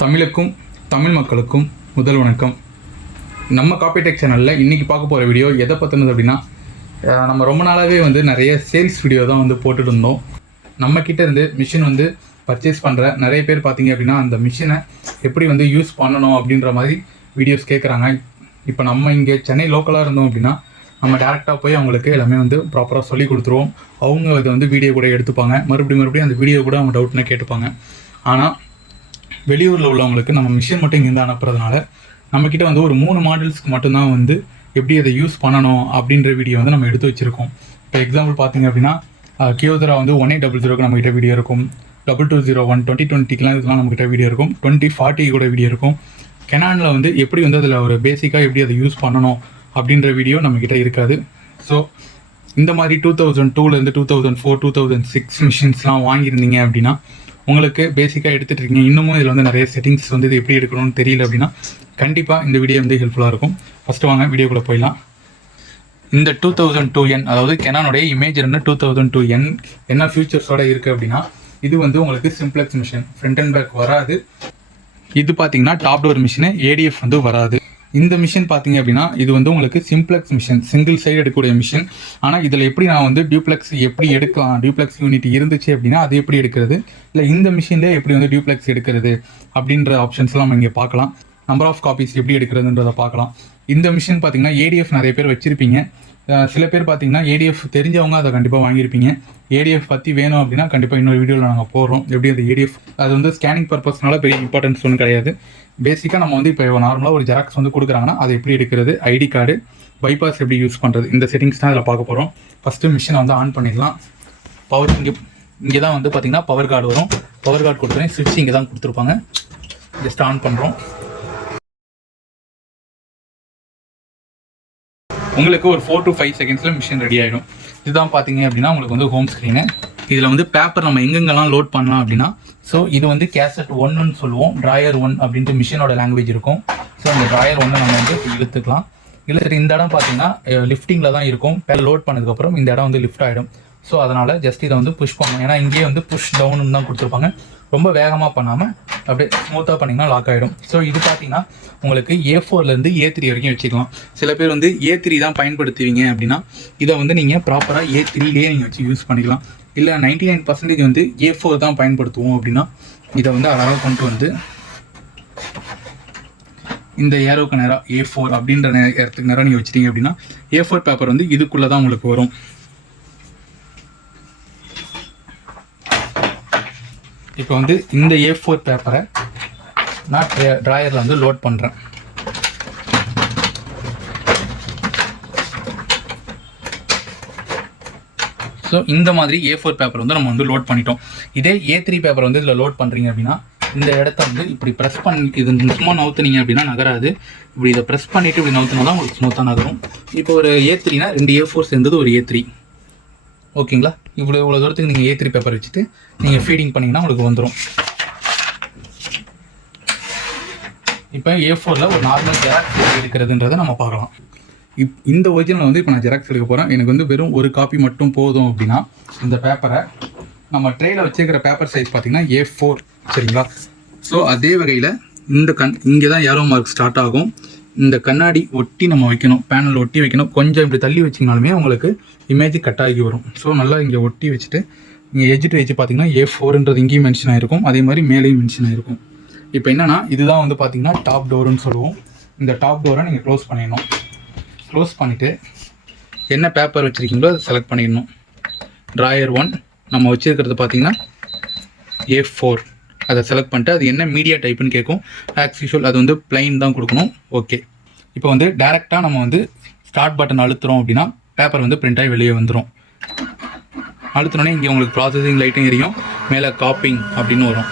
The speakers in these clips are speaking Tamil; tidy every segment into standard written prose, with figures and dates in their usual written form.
தமிழுக்கும் தமிழ் மக்களுக்கும் முதல் வணக்கம். நம்ம காப்பிடெக் சேனலில் இன்றைக்கி பார்க்க போகிற வீடியோ எதை பற்றினது அப்படின்னா, நம்ம ரொம்ப நாளாகவே நிறைய சேல்ஸ் வீடியோ தான் போட்டுட்டு இருந்தோம். நம்மக்கிட்ட இருந்து மிஷின் பர்ச்சேஸ் பண்ணுற நிறைய பேர் பார்த்தீங்க அப்படின்னா அந்த மிஷினை எப்படி யூஸ் பண்ணணும் அப்படின்ற மாதிரி வீடியோஸ் கேட்குறாங்க. இப்போ நம்ம இங்கே சென்னை லோக்கலாக இருந்தோம் அப்படின்னா நம்ம டேரெக்டாக போய் அவங்களுக்கு எல்லாமே ப்ராப்பராக சொல்லி கொடுத்துருவோம். அவங்க இதை வீடியோ கூட எடுத்துப்பாங்க. மறுபடியும் அந்த வீடியோ கூட அவங்க டவுட்னா கேட்டுப்பாங்க. ஆனால் வெளியூரில் உள்ளவங்களுக்கு நம்ம மிஷின் மட்டும் இங்கேருந்து அனுப்புறதுனால நம்மக்கிட்ட ஒரு 3 மாடல்ஸ்க்கு மட்டும்தான் எப்படி அதை யூஸ் பண்ணணும் அப்படின்ற வீடியோ நம்ம எடுத்து வச்சுருக்கோம். இப்போ எக்ஸாம்பிள் பார்த்தீங்க அப்படின்னா கியோதரா 1800க்கு நம்மக்கிட்ட வீடியோ இருக்கும். 2201 2020க்கெலாம் இதெல்லாம் நம்மக்கிட்ட வீடியோ இருக்கும். 2040 கூட வீடியோ இருக்கும். கெனானில் எப்படி அதில் ஒரு பேசிக்காக எப்படி அதை யூஸ் பண்ணணும் அப்படின்ற வீடியோ நம்மக்கிட்ட இருக்காது. ஸோ இந்த மாதிரி 2002லேருந்து 2004 2006 மிஷின்ஸ்லாம் வாங்கியிருந்தீங்க அப்படின்னா உங்களுக்கு பேசிக்காக எடுத்துகிட்டு இருக்கீங்க, இன்னமும் இதில் நிறைய செட்டிங்ஸ் இது எப்படி எடுக்கணும்னு தெரியல அப்படின்னா கண்டிப்பாக இந்த வீடியோ ஹெல்ப்ஃபுல்லாக இருக்கும். ஃபஸ்ட்டு வாங்க வீடியோக்குள்ளே போயிடலாம். இந்த 2002N அதாவது கெனானோடைய இமேஜ் 2002N என்ன ஃபியூச்சர்ஸோடு இருக்குது அப்படின்னா, இது உங்களுக்கு simplex machine, front and back வராது. இது பார்த்தீங்கன்னா டாப் டோர் மிஷினு, ஏடிஎஃப் வராது. இந்த மிஷின் பார்த்தீங்க அப்படின்னா இது உங்களுக்கு சிம்ப்ளெக்ஸ் மிஷின், சிங்கிள் சைடு எடுக்கக்கூடிய மிஷின். ஆனால் இதில் எப்படி நான் டியூப்ளெக்ஸ் எப்படி எடுக்கலாம், டியூப்ளெக்ஸ் யூனிட் இருந்துச்சு அப்படின்னா அது எப்படி எடுக்கிறது, இல்லை இந்த மிஷின்லேயே எப்படி டியூப்ளெக்ஸ் எடுக்கிறது அப்படின்ற ஆப்ஷன்ஸ்லாம் நம்ம இங்கே பார்க்கலாம். நம்பர் ஆஃப் காப்பீஸ் எப்படி எடுக்கிறதுன்றதை பார்க்கலாம். இந்த மிஷின் பார்த்தீங்கன்னா ஏடிஎஃப் நிறைய பேர் வச்சுருப்பீங்க. சில பேர் பார்த்தீங்கன்னா ஏடிஎஃப் தெரிஞ்சவங்க அதை கண்டிப்பாக வாங்கியிருப்பீங்க. ஏடிஎஃப் பற்றி வேணும் அப்படின்னா கண்டிப்பாக இன்னொரு வீடியோவில் நாங்கள் போடுறோம். எப்படி அந்த ஏடிஎஃப் அது ஸ்கேனிங் பர்பஸ்னால பெரிய இம்பார்ட்டன்ஸ் ஒன்றும் கிடையாது. பேசிக்காக நம்ம இப்போ நார்மலாக ஒரு ஜெராக்ஸ் கொடுக்குறாங்கன்னா அதை எப்படி எடுக்கிறது, ஐடி கார்டு, பைபாஸ் எப்படி யூஸ் பண்ணுறது, இந்த செட்டிங்ஸ் தான் அதில் பார்க்க போகிறோம். ஃபஸ்ட்டு மிஷினை ஆன் பண்ணிடலாம். பவர் இங்கே தான் பார்த்தீங்கன்னா பவர் கார்டு வரும். பவர் கார்டு கொடுத்துறேன், சுவிட்ச் இங்கே தான் கொடுத்துருப்பாங்க. ஜஸ்ட் ஆன் பண்ணுறோம். உங்களுக்கு ஒரு 4 to 5 செகண்ட்ஸில் மிஷின் ரெடி ஆகிடும். இதுதான் பார்த்தீங்க அப்படின்னா உங்களுக்கு ஹோம் ஸ்க்ரீனு. இதில் பேப்பர் நம்ம எங்கெங்கெல்லாம் லோட் பண்ணலாம் அப்படின்னா, ஸோ இது கேசட் 1ன்னு சொல்லுவோம். ட்ராயர் 1 அப்படின்ட்டு மிஷினோட லாங்குவேஜ் இருக்கும். ஸோ அந்த ட்ராயர் 1 நம்ம இழுத்துக்கலாம். இழுத்துட்டு இந்த இடம் பார்த்தீங்கன்னா லிஃப்டிங்கில் தான் இருக்கும். லோட் பண்ணதுக்கப்புறம் இந்த இடம் லிஃப்ட் ஆகிடும். ஸோ அதனால் ஜஸ்ட் இதை புஷ் பண்ணணும். ஏன்னா இங்கேயே புஷ் டவுன்னு தான் கொடுத்துருப்பாங்க. ரொம்ப வேகமாக பண்ணாமல் அப்படியே ஸ்மூத்தாக பண்ணிங்கன்னா லாக் ஆகிடும். ஸோ இது பார்த்தீங்கன்னா உங்களுக்கு A4லேருந்து A3 வரைக்கும் வச்சுக்கலாம். சில பேர் A3 தான் பயன்படுத்துவீங்க அப்படின்னா இதை நீங்கள் ப்ராப்பராக A3லேயே நீங்கள் வச்சு யூஸ் பண்ணிக்கலாம். இல்லை 99% A4 தான் பயன்படுத்துவோம் அப்படின்னா இதை அழகாக கொண்டு இந்த ஏரோக்கு நேராக A4 அப்படின்ற இடத்துக்கு நேரம் நீங்கள் வச்சிட்டிங்க அப்படின்னா A4 பேப்பர் இதுக்குள்ளே தான் உங்களுக்கு வரும். இப்போ இந்த A4 பேப்பரை நான் ட்ராயரில் லோட் பண்ணுறேன். ஸோ இந்த மாதிரி A4 பேப்பர் நம்ம லோட் பண்ணிட்டோம். இதே A3 பேப்பர் இதில் லோட் பண்ணுறீங்க அப்படின்னா இந்த இடத்த இப்படி ப்ரெஸ் பண்ணி இது சும்மா நவுத்துனீங்க அப்படின்னா நகராது. இப்படி இதை ப்ரெஸ் பண்ணிவிட்டு இப்படி நவுத்துனா தான் உங்களுக்கு ஸ்மூத்தாக நகரும். இப்போ ஒரு A3னா 2 A4 சேர்ந்தது ஒரு A3. ஓகேங்களா? இவ்வளோ தூரத்துக்கு நீங்கள் A3 பேப்பர் வச்சுட்டு நீங்கள் ஃபீடிங் பண்ணிங்கன்னா உங்களுக்கு வந்துடும். இப்போ A4ல் ஒரு நார்மல் ஜெராக்ஸ் எடுக்கிறதுன்றதை நம்ம பார்க்கலாம். இந்த ஒரிஜினல் இப்போ நான் ஜெராக்ஸ் எடுக்க போகிறேன். எனக்கு வெறும் ஒரு காப்பி மட்டும் போதும் அப்படின்னா இந்த பேப்பரை நம்ம ட்ரேயில் வச்சுருக்கிற பேப்பர் சைஸ் பார்த்திங்கன்னா A4. சரிங்களா? ஸோ அதே வகையில் இந்த இங்கே தான் ஏரோ மார்க் ஸ்டார்ட் ஆகும். இந்த கண்ணாடி ஒட்டி நம்ம வைக்கணும், பேனல் ஒட்டி வைக்கணும். கொஞ்சம் இப்படி தள்ளி வச்சிங்கனாலுமே உங்களுக்கு இமேஜ் கட் ஆகி வரும். ஸோ நல்லா இங்கே ஒட்டி வச்சுட்டு இங்கே எஜ் டு எஜ் பார்த்தீங்கன்னா A4ன்றது இங்கேயும் மென்ஷன் ஆகிருக்கும், அதே மாதிரி மேலேயும் மென்ஷன் ஆகிருக்கும். இப்போ என்னென்னா இதுதான் பார்த்தீங்கன்னா டாப் டோருன்னு சொல்லுவோம். இந்த டாப் டோரை நீங்கள் க்ளோஸ் பண்ணிடணும். க்ளோஸ் பண்ணிவிட்டு என்ன பேப்பர் வச்சுருக்கீங்களோ அதை செலக்ட் பண்ணிடணும். ட்ராயர் 1 நம்ம வச்சுருக்கிறது பார்த்தீங்கன்னா A4 அதை செலக்ட் பண்ணிட்டு அது என்ன மீடியா டைப்புன்னு கேட்கும். ஆஸ் யூஷுவல் அது பிளைன் தான் கொடுக்கணும். ஓகே, இப்போ டேரெக்டாக நம்ம ஸ்டார்ட் பட்டன் அழுத்துறோம் அப்படின்னா பேப்பர் பிரிண்ட் ஆகி வெளியே வந்துடும். அழுத்தினோடனே இங்கே உங்களுக்கு ப்ராசஸிங் லைட்டும் எரியும், மேலே காப்பிங் அப்படின்னு வரும்.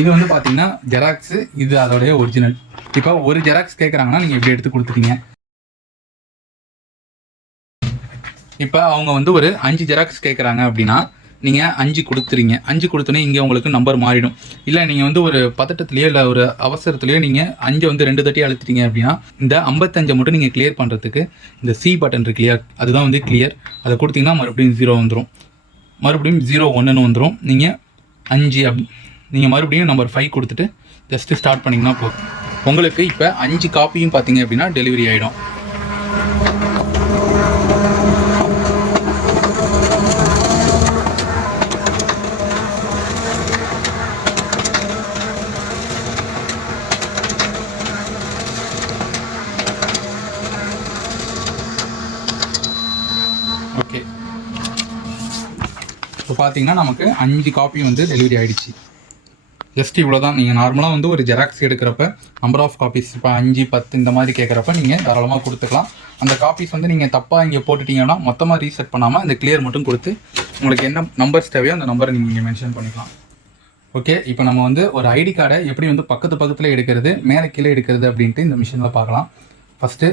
இது பார்த்தீங்கன்னா ஜெராக்ஸு, இது அதோடைய ஒரிஜினல். இப்போ ஒரு ஜெராக்ஸ் கேட்குறாங்கன்னா நீங்கள் இப்படி எடுத்து கொடுத்துட்டீங்க. இப்போ அவங்க ஒரு 5 ஜெராக்ஸ் கேட்குறாங்க அப்படின்னா நீங்கள் 5 கொடுத்துறீங்க. 5 கொடுத்தோன்னே இங்கே உங்களுக்கு நம்பர் மாறிடும். இல்லை நீங்கள் வந்து ஒரு பதட்டத்துலேயோ இல்லை ஒரு அவசரத்துலேயோ நீங்கள் 5 வந்து 2 தட்டி அழுத்திட்டீங்க அப்படின்னா இந்த 55 மட்டும் நீங்கள் கிளியர் பண்ணுறதுக்கு இந்த சி பட்டன் இருக்கு இல்லையா, அதுதான் வந்து கிளியர். அதை கொடுத்தீங்கன்னா மறுபடியும் 0 வந்துடும், மறுபடியும் 0 1ன்னு வந்துடும். நீங்கள் 5 நீங்கள் மறுபடியும் நம்பர் 5 கொடுத்துட்டு ஜஸ்ட்டு ஸ்டார்ட் பண்ணிங்கன்னா போதும். உங்களுக்கு இப்போ 5 காப்பியும் பார்த்தீங்க அப்படின்னா டெலிவரி ஆகிடும். ஓகே, இப்போ பார்த்தீங்கன்னா நமக்கு 5 காப்பி வந்து டெலிவரி ஆகிடுச்சு. ஜஸ்ட் இவ்வளோ தான். நீங்கள் நார்மலாக வந்து ஒரு ஜெராக்ஸ் எடுக்கிறப்ப நம்பர் ஆஃப் காப்பீஸ் இப்போ 5 10 இந்த மாதிரி கேட்குறப்ப நீங்கள் தாராளமாக கொடுத்துக்கலாம். அந்த காப்பீஸ் வந்து நீங்கள் தப்பாக இங்கே போட்டுட்டீங்கன்னா மொத்தமாக ரீசெட் பண்ணாமல் இந்த கிளியர் மட்டும் கொடுத்து உங்களுக்கு என்ன நம்பர்ஸ் தேவையோ அந்த நம்பரை நீங்கள் இங்கே மென்ஷன் பண்ணிக்கலாம். ஓகே, இப்போ நம்ம வந்து ஒரு ஐடி கார்டை எப்படி வந்து பக்கத்தில் எடுக்கிறது, மேலே கீழே எடுக்கிறது அப்படின்ட்டு இந்த மிஷினில் பார்க்கலாம். ஃபஸ்ட்டு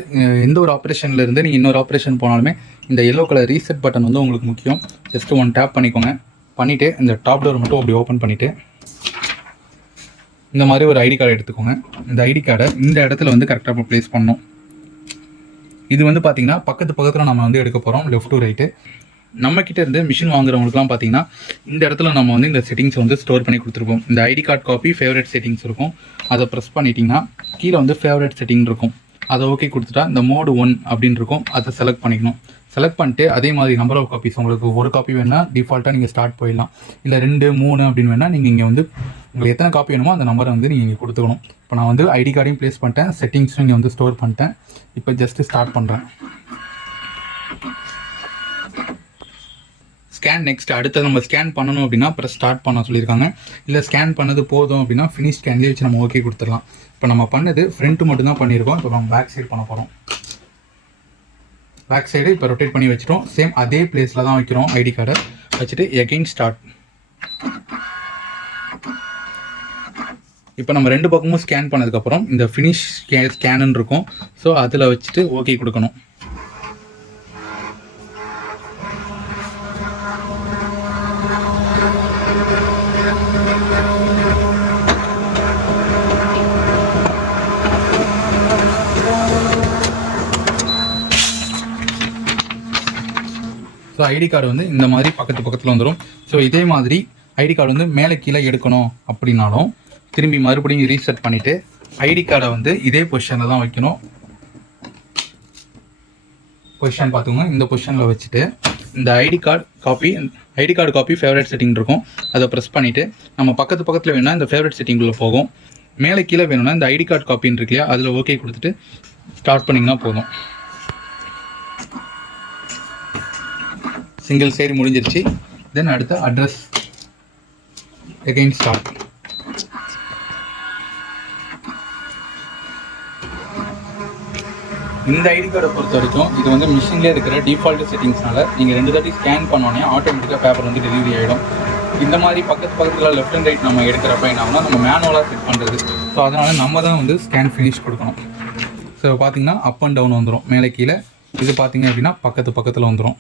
எந்த ஒரு ஆப்ரேஷன்லேருந்து நீங்கள் இன்னொரு ஆப்ரேஷன் போனாலுமே இந்த எல்லோ கலர் ரீசெட் பட்டன் வந்து உங்களுக்கு முக்கியம். ஜஸ்ட்டு 1 டேப் பண்ணிக்கோங்க. பண்ணிவிட்டு இந்த டாப் டோர் மட்டும் அப்படி ஓப்பன் பண்ணிவிட்டு இந்த மாதிரி ஒரு ஐடி கார்டை எடுத்துக்கோங்க. இந்த ஐடி கார்டை இந்த இடத்துல வந்து கரெக்டாக ப்ளேஸ் பண்ணணும். இது வந்து பார்த்திங்கன்னா பக்கத்தில் நம்ம வந்து எடுக்க போகிறோம், லெஃப்ட் டு ரைட்டு. நம்மக்கிட்ட இருந்து மிஷின் வாங்குறவங்களுக்குலாம் பார்த்தீங்கன்னா இந்த இடத்துல நம்ம வந்து இந்த செட்டிங்ஸ் வந்து ஸ்டோர் பண்ணி கொடுத்துருப்போம். இந்த ID card copy favourite settings இருக்கும். அதை ப்ரெஸ் பண்ணிட்டீங்கன்னா கீழே வந்து ஃபேவரட் செட்டிங் இருக்கும். அதை ஓகே கொடுத்துட்டா இந்த மோடு 1 அப்படின்னு இருக்கும். அதை செலக்ட் பண்ணிக்கணும். செலக்ட் பண்ணிட்டு அதே மாதிரி நம்பர் ஆஃப் காப்பீஸ் உங்களுக்கு ஒரு காப்பி வேணால் டிஃபால்ட்டாக நீங்கள் ஸ்டார்ட் போயிடலாம். இல்லை 2 3 அப்படின்னு வேணால் நீங்கள் இங்கே வந்து உங்களுக்கு எத்தனை காப்பி வேணுமோ அந்த நம்பரை வந்து நீங்கள் இங்கே கொடுத்துக்கணும். இப்போ நான் வந்து ஐடி கார்டையும் ப்ளேஸ் பண்ணிட்டேன், செட்டிங்ஸும் இங்கே வந்து ஸ்டோர் பண்ணிட்டேன். இப்போ ஜஸ்ட்டு ஸ்டார்ட் பண்ணுறேன். Scan next. அடுத்து நம்ம ஸ்கேன் பண்ணணும் அப்படின்னா அப்புறம் ஸ்டார்ட் பண்ண சொல்லியிருக்காங்க. இல்லை ஸ்கேன் பண்ணது போதும் அப்படின்னா ஃபினிஷ் ஸ்கேன்லேயே வச்சு நம்ம ஓகே கொடுத்துடலாம். இப்போ நம்ம பண்ணது ஃப்ரண்ட்டு மட்டும் தான் பண்ணியிருக்கோம். இப்போ நம்ம பேக் சைடு பண்ண போகிறோம். பேக் சைடு இப்போ ரொட்டேட் பண்ணி வச்சுட்டோம். சேம் அதே பிளேஸில் தான் வைக்கிறோம். ஐடி கார்டை வச்சுட்டு எகெயின் ஸ்டார்ட். இப்போ நம்ம 2 பக்கமும் ஸ்கேன் பண்ணதுக்கப்புறம் இந்த ஃபினிஷ் ஸ்கேனுன்னு இருக்கும். ஸோ அதில் வச்சுட்டு ஓகே கொடுக்கணும். ஸோ ஐடி கார்டு வந்து இந்த மாதிரி பக்கத்தில் வந்துடும். ஸோ இதே மாதிரி ஐடி கார்டு வந்து மேலே கீழே எடுக்கணும் அப்படின்னாலும் திரும்பி மறுபடியும் ரீசெட் பண்ணிவிட்டு ஐடி கார்டை வந்து இதே பொசிஷனில் தான் வைக்கணும். பொசிஷன் பார்த்துக்கோங்க. இந்த பொசிஷனில் வச்சுட்டு இந்த ID card copy favourite setting இருக்கும். அதை ப்ரெஸ் பண்ணிவிட்டு நம்ம பக்கத்தில் வேணும்னா இந்த ஃபேவரட் செட்டிங்குள்ளே போகும். மேலே கீழே வேணும்னா இந்த ஐடி கார்டு காப்பின்னு இருக்கு இல்லையா, அதில் ஓகே கொடுத்துட்டு ஸ்டார்ட் பண்ணிங்கன்னா போதும். சிங்கிள் சைடு முடிஞ்சிருச்சு. தென் அடுத்த அட்ரஸ் எகெயின் ஸ்டார்ட். இந்த ஐடி கார்டை பொறுத்த வரைக்கும் இது வந்து மிஷின்லேயே இருக்கிற டிஃபால்ட் செட்டிங்ஸ்னால நீங்கள் 2 தாட்டி ஸ்கேன் பண்ணோன்னே ஆட்டோமேட்டிக்காக பேப்பர் வந்து டெலிவரி ஆகிடும். இந்த மாதிரி பக்கத்தில் லெஃப்ட் அண்ட் ரைட் நம்ம எடுக்கிறப்ப என்ன ஆகும்னா நம்ம மேனுவலாக செட் பண்ணுறது. ஸோ அதனால் நம்ம தான் வந்து ஸ்கேன் ஃபினிஷ் கொடுக்கணும். ஸோ பார்த்தீங்கன்னா அப் அண்ட் டவுன் வந்துடும், மேலே கீழே. இது பார்த்தீங்க அப்படின்னா பக்கத்தில் வந்துடும்.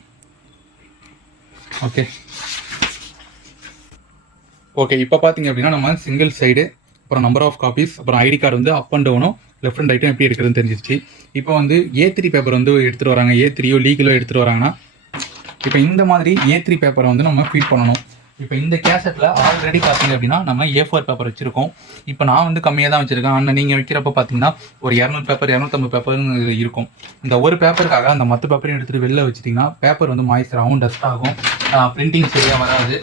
ஓகே இப்போ பார்த்தீங்க அப்படின்னா நம்ம சிங்கிள் சைடு, அப்புறம் நம்பர் ஆஃப் காப்பீஸ், அப்புறம் ஐடி கார்டு வந்து அப் அண்ட் டவுனும் லெஃப்ட் அண்ட் ரைட்டும் எப்படி எடுக்கிறதுன்னு தெரிஞ்சிருச்சு. இப்போ வந்து A3 பேப்பர் வந்து எடுத்துகிட்டு வராங்க, A3யோ லீகலோ எடுத்துகிட்டு வராங்கன்னா இப்போ இந்த மாதிரி A3 பேப்பரை வந்து நம்ம ஃபீட் பண்ணணும். இப்போ இந்த கேசட்டில் ஆல்ரெடி பார்த்தீங்க அப்படின்னா நம்ம A4 பேப்பர் வச்சுருக்கோம். இப்போ நான் வந்து கம்மியாக தான் வச்சுருக்கேன். ஆனால் நீங்கள் வைக்கிறப்ப பார்த்தீங்கன்னா ஒரு 200 பேப்பர் 250 பேப்பர்னு இருக்கும். இந்த ஒரு பேப்பருக்காக அந்த மற்ற பேப்பரையும் எடுத்துகிட்டு வெளில வச்சுட்டிங்கன்னா பேப்பர் வந்து மாய்ஸ்சர் ஆகும், டஸ்ட் ஆகும், பிரிண்டிங் சரியாக வராது,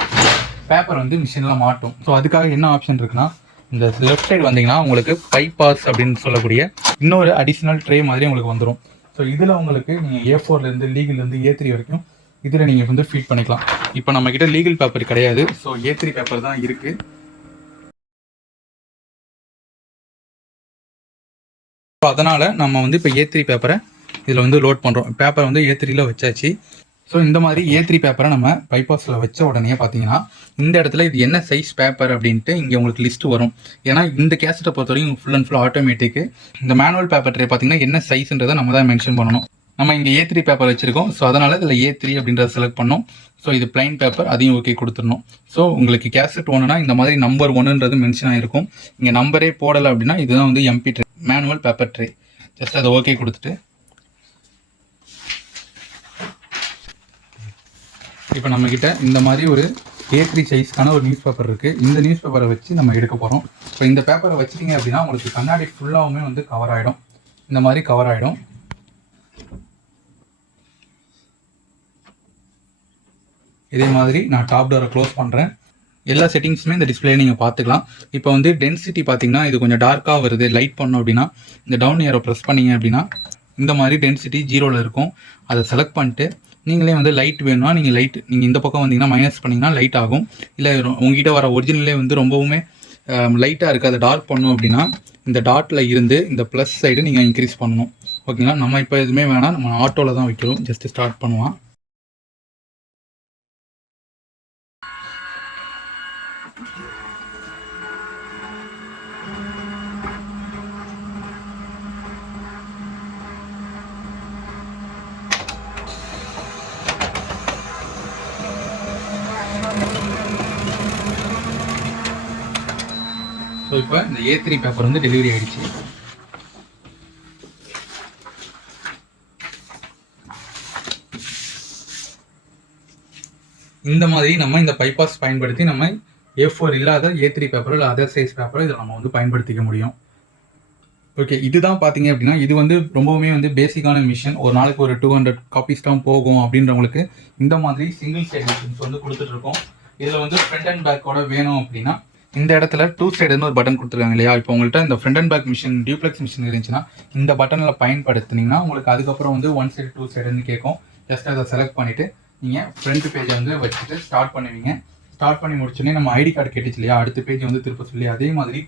பேப்பர் வந்து மிஷினில் மாட்டும். ஸோ அதுக்காக என்ன ஆப்ஷன் இருக்குன்னா இந்த லெஃப்ட் சைடு வந்தீங்கன்னா உங்களுக்கு பைபாஸ் அப்படின்னு சொல்லக்கூடிய இன்னொரு அடிஷ்னல் ட்ரே மாதிரி உங்களுக்கு வந்துடும். ஸோ இதில் உங்களுக்கு நீங்கள் A4லேருந்து லீகல்லேருந்து A3 வரைக்கும் இதில் நீங்கள் வந்து ஃபீட் பண்ணிக்கலாம். இப்போ நம்மக்கிட்ட லீகல் பேப்பர் கிடையாது, ஸோ A3 பேப்பர் தான் இருக்குது. ஸோ அதனால் நம்ம வந்து இப்போ A3 பேப்பரை இதில் வந்து லோட் பண்ணுறோம். பேப்பரை வந்து A3யில் வச்சாச்சு. ஸோ இந்த மாதிரி A3 பேப்பரை நம்ம பைபாஸில் வச்ச உடனே பார்த்தீங்கன்னா இந்த இடத்துல இது என்ன சைஸ் பேப்பர் அப்படின்ட்டு இங்கே உங்களுக்கு லிஸ்ட்டு வரும். ஏன்னா இந்த கேசட்டை பொறுத்த வரைக்கும் ஃபுல் அண்ட் ஃபுல் ஆட்டோமேட்டிக்கு. இந்த மேனுவல் பேப்பர் ட்ரே பார்த்தீங்கன்னா என்ன சைஸ்ன்றதை நம்ம தான் மென்ஷன் பண்ணணும். நம்ம இங்கே A3 பேப்பர் வச்சுருக்கோம். ஸோ அதனால் இதில் A3 அப்படின்றத செலக்ட் பண்ணோம். ஸோ இது பிளைன் பேப்பர், அதையும் ஓகே கொடுத்துடணும். ஸோ உங்களுக்கு கேசட் ஒன்றுனா இந்த மாதிரி நம்பர் 1ன்றது மென்ஷன் ஆகிருக்கும். இங்கே நம்பரே போடலை அப்படின்னா இதுதான் வந்து MP tray, manual paper tray. Just அதை ஓகே கொடுத்துட்டு இப்போ நம்மக்கிட்ட இந்த மாதிரி ஒரு A3 சைஸ்க்கான ஒரு நியூஸ் பேப்பர் இருக்குது. இந்த நியூஸ் பேப்பரை வச்சு நம்ம எடுக்க போகிறோம். இப்போ இந்த பேப்பரை வச்சிட்டிங்க அப்படின்னா உங்களுக்கு கண்ணாடி ஃபுல்லாகவுமே வந்து கவர் ஆகிடும். இந்த மாதிரி கவர் ஆகிடும். இதே மாதிரி நான் டாப் டோரை க்ளோஸ் பண்ணுறேன். எல்லா செட்டிங்ஸுமே இந்த டிஸ்பிளே நீங்கள் பார்த்துக்கலாம். இப்போ வந்து டென்சிட்டி பார்த்தீங்கன்னா இது கொஞ்சம் டார்க்காக வருது. லைட் பண்ணோம் அப்படின்னா இந்த டவுன் ஏரோ ப்ரெஸ் பண்ணிங்க அப்படின்னா இந்த மாதிரி டென்சிட்டி 0ல் இருக்கும். அதை செலக்ட் பண்ணிட்டு நீங்களே வந்து லைட் வேணும்னா நீங்கள் இந்த பக்கம் வந்தீங்கன்னா மைனஸ் பண்ணிங்கன்னா லைட் ஆகும். இல்லை உங்ககிட்ட வர ஒரிஜினலே வந்து ரொம்பவுமே லைட்டாக இருக்குது, அதை டார்க் பண்ணணும் அப்படின்னா இந்த டாட்டில் இருந்து இந்த ப்ளஸ் சைடு நீங்கள் இன்க்ரீஸ் பண்ணணும். ஓகேங்களா? நம்ம இப்போ எதுவுமே வேணாம், நம்ம ஆட்டோவில் தான் வைக்கிறோம். ஜஸ்ட்டு ஸ்டார்ட் பண்ணுவோம். ஸோ இப்போ இந்த A3 பேப்பர் வந்து டெலிவரி ஆகிடுச்சு. இந்த மாதிரி நம்ம இந்த பைபாஸ் பயன்படுத்தி நம்ம A4 இல்லாத A3 பேப்பரோ இல்லை அதர் சைஸ் பேப்பரோ இதை நம்ம வந்து பயன்படுத்திக்க முடியும். ஓகே, இதுதான் பார்த்தீங்க அப்படின்னா இது வந்து ரொம்பவுமே வந்து பேசிக்கான மிஷின். ஒரு நாளைக்கு ஒரு 200 காப்பீஸ் தான் போகும் அப்படின்றவங்களுக்கு இந்த மாதிரி சிங்கிள் சைடு மிஷின்ஸ் வந்து கொடுத்துட்ருக்கோம். இதில் வந்து ஃப்ரண்ட் அண்ட் பேக்கோட வேணும் அப்படின்னா இந்த இடத்துல 2 சைடுன்னு ஒரு பட்டன் கொடுத்துருக்காங்க இல்லையா? இப்போ உங்கள்கிட்ட இந்த front and back machine duplex machine இருந்துச்சுன்னா இந்த பட்டனில் பயன்படுத்தினீங்கன்னா உங்களுக்கு அதுக்கப்புறம் வந்து 1 சைடு 2 சைடுன்னு கேட்கும். ஜஸ்ட் அதை செலக்ட் பண்ணிவிட்டு நீங்கள் ஃப்ரண்ட் பேஜை வந்து வச்சுட்டு ஸ்டார்ட் பண்ணுவீங்க. ஸ்டார்ட் பண்ணி முடிச்சோடனே நம்ம ஐடி கார்டு கேட்டுச்சு இல்லையா? அடுத்த பேஜ் வந்து திருப்ப சொல்லி அதே மாதிரி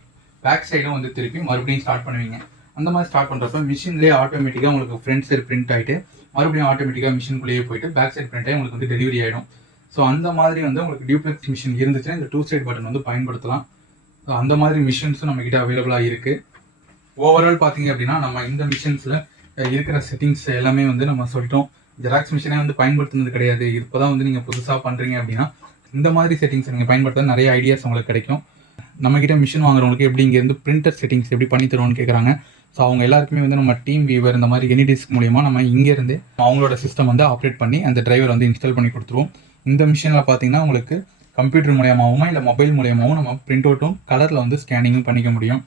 பேக் சைடும் வந்து திருப்பி மறுபடியும் ஸ்டார்ட் பண்ணுவீங்க. அந்த மாதிரி ஸ்டார்ட் பண்ணுறப்ப மிஷின்லேயே ஆட்டோமேட்டிக்காக உங்களுக்கு ஃப்ரண்ட் சைடு பிரிண்ட் ஆகிட்டு மறுபடியும் ஆட்டோமேட்டிக்காக மிஷின்குள்ளேயே போயிட்டு பேக் சைடு பிரிண்ட் ஆகி உங்களுக்கு வந்து டெலிவரி ஆகிடும். ஸோ அந்த மாதிரி வந்து உங்களுக்கு டியூப்ளெக்ஸ் மிஷின் இருந்துச்சுன்னா இந்த 2 சைடு பட்டன் வந்து பயன்படுத்தலாம். ஸோ அந்த மாதிரி மிஷின்ஸும் நம்மக்கிட்ட அவைலபிளாக இருக்குது. ஓவரால் பார்த்தீங்க அப்படின்னா நம்ம இந்த மிஷின்ஸில் இருக்கிற செட்டிங்ஸ் எல்லாமே வந்து நம்ம சொல்லிட்டோம். ஜெராக்ஸ் மிஷினே வந்து பயன்படுத்துனது கிடையாது. இப்போ தான் வந்து நீங்கள் புதுசாக பண்ணுறீங்க அப்படின்னா இந்த மாதிரி செட்டிங்ஸ் நீங்கள் பயன்படுத்த நிறைய ஐடியாஸ் உங்களுக்கு கிடைக்கும். நம்மக்கிட்ட மிஷின் வாங்குறவங்களுக்கு எப்படி இங்கேருந்து பிரிண்டர் செட்டிங்ஸ் எப்படி பண்ணி தருவோம்னு கேட்குறாங்க. ஸோ அவங்க எல்லாருக்குமே வந்து நம்ம டீம் வியூவர் இந்த மாதிரி எனி டிஸ்க் மூலியமாக நம்ம இங்கேருந்து அவங்களோட சிஸ்டம் வந்து ஆப்ரேட் பண்ணி அந்த டிரைவர் வந்து இன்ஸ்டால் பண்ணி கொடுத்துருவோம். இந்த மிஷினில் பார்த்தீங்கன்னா உங்களுக்கு கம்ப்யூட்டர் மூலியமாகவும் இல்லை மொபைல் மூலியமாகவும் நம்ம பிரிண்ட் அவுட்டும் கலரில் வந்து ஸ்கேனிங்கும் பண்ணிக்க முடியும்.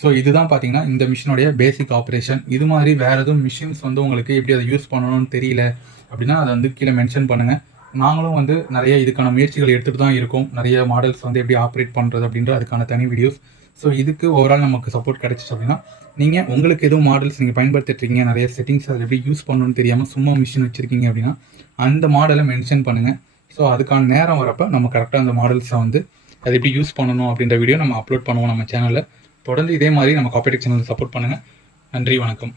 ஸோ இதுதான் பார்த்தீங்கன்னா இந்த மிஷினுடைய பேசிக் ஆப்ரேஷன். இது மாதிரி வேறு எதுவும் மிஷின்ஸ் வந்து உங்களுக்கு எப்படி அதை யூஸ் பண்ணணும்னு தெரியல அப்படின்னா அதை வந்து கீழே மென்ஷன் பண்ணுங்கள். நாங்களும் வந்து நிறைய இதுக்கான முயற்சிகள் எடுத்துகிட்டு தான் இருக்கோம். நிறைய மாடல்ஸ் வந்து எப்படி ஆப்ரேட் பண்ணுறது அப்படின்ற அதுக்கான தனி வீடியோஸ். ஸோ இதுக்கு ஓவரால் நமக்கு சப்போர்ட் கிடைச்சிச்சு அப்படின்னா நீங்கள் உங்களுக்கு எதுவும் மாடல்ஸ் நீங்கள் பயன்படுத்திட்டுருக்கீங்க, நிறைய செட்டிங்ஸ் அதை எப்படி யூஸ் பண்ணணும்னு தெரியாமல் சும்மா மிஷின் வச்சுருக்கீங்க அப்படின்னா அந்த மாடலை மென்ஷன் பண்ணுங்கள். ஸோ அதுக்கான நேரம் வரப்போ நம்ம கரெக்டாக அந்த மாடல்ஸை வந்து அதை எப்படி யூஸ் பண்ணணும் அப்படின்ற வீடியோ நம்ம அப்லோட் பண்ணுவோம் நம்ம சேனலில். தொடர்ந்து இதே மாதிரி நம்ம காப்பிடெக் சேனலில் சப்போர்ட் பண்ணுங்கள். நன்றி, வணக்கம்.